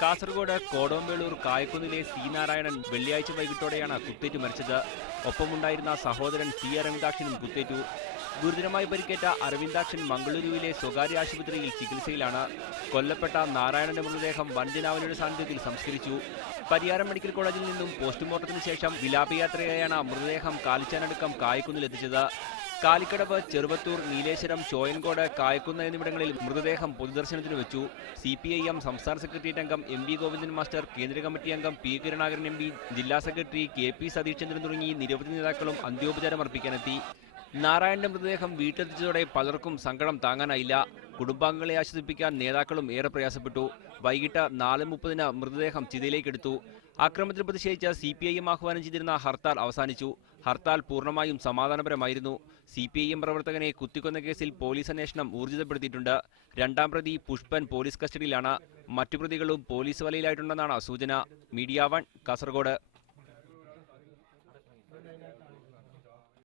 Kasaragod Kodombelur കായക്കുന്നിലെ C Narayanan വെള്ളിയാഴ്ച വൈകിട്ടോടെയാണ് കുത്തേറ്റു മരിച്ചത്. ഒപ്പമുണ്ടായിരുന്ന സഹോദരൻ സി അരവിന്ദാക്ഷനും കുത്തേറ്റു. ഗുരുതരമായി പരിക്കേറ്റ അരവിന്ദാക്ഷൻ മംഗളൂരുവിലെ സ്വകാര്യ ആശുപത്രിയിൽ ചികിത്സയിലാണ്. കൊല്ലപ്പെട്ട നാരായണന്റെ മൃതദേഹം വൻജനാവലിയുടെ സാന്നിധ്യത്തിൽ സംസ്കരിച്ചു. പരിയാരം മെഡിക്കൽ കോളേജിൽ നിന്നും പോസ്റ്റ്മോർട്ടത്തിന് ശേഷം വിലാപയാത്രയായാണ് മൃതദേഹം കാലിച്ചാനടുക്കം കായക്കുന്നിലെത്തിച്ചത്. കാലിക്കടവ്, ചെറുവത്തൂർ, നീലേശ്വരം, ചോയൻകോട്, കായക്കുന്ന് എന്നിവിടങ്ങളിൽ മൃതദേഹം പൊതുദർശനത്തിന് വെച്ചു. CPIM സംസ്ഥാന സെക്രട്ടേറിയറ്റ് അംഗം MV ഗോവിന്ദൻ മാസ്റ്റർ, കേന്ദ്ര കമ്മിറ്റി അംഗം P കരുണാകരൻ MP, ജില്ലാ സെക്രട്ടറി KP സതീഷ്ചന്ദ്രൻ തുടങ്ങി നിരവധി നേതാക്കളും അന്ത്യോപചാരം അർപ്പിക്കാനെത്തി. നാരായണന്റെ മൃതദേഹം വീട്ടിലെത്തിച്ചതോടെ പലർക്കും സങ്കടം താങ്ങാനായില്ല. കുടുംബാംഗങ്ങളെ ആശ്വസിപ്പിക്കാൻ നേതാക്കളും ഏറെ പ്രയാസപ്പെട്ടു. വൈകിട്ട് 4:30 മൃതദേഹം ചിതയിലേക്കെടുത്തു. ആക്രമണത്തിൽ പ്രതിഷേധിച്ച് CPIM ആഹ്വാനം ചെയ്തിരുന്ന ഹർത്താൽ അവസാനിച്ചു. ഹർത്താൽ പൂർണ്ണമായും സമാധാനപരമായിരുന്നു. CPIM പ്രവർത്തകനെ കുത്തിക്കൊന്ന കേസിൽ പോലീസ് അന്വേഷണം ഊർജിതപ്പെടുത്തിയിട്ടുണ്ട്. രണ്ടാം പ്രതി പുഷ്പൻ പോലീസ് കസ്റ്റഡിയിലാണ്. മറ്റു പ്രതികളും പോലീസ് വലയിലായിട്ടുണ്ടെന്നാണ് സൂചന. മീഡിയ 1 കാസർഗോഡ്.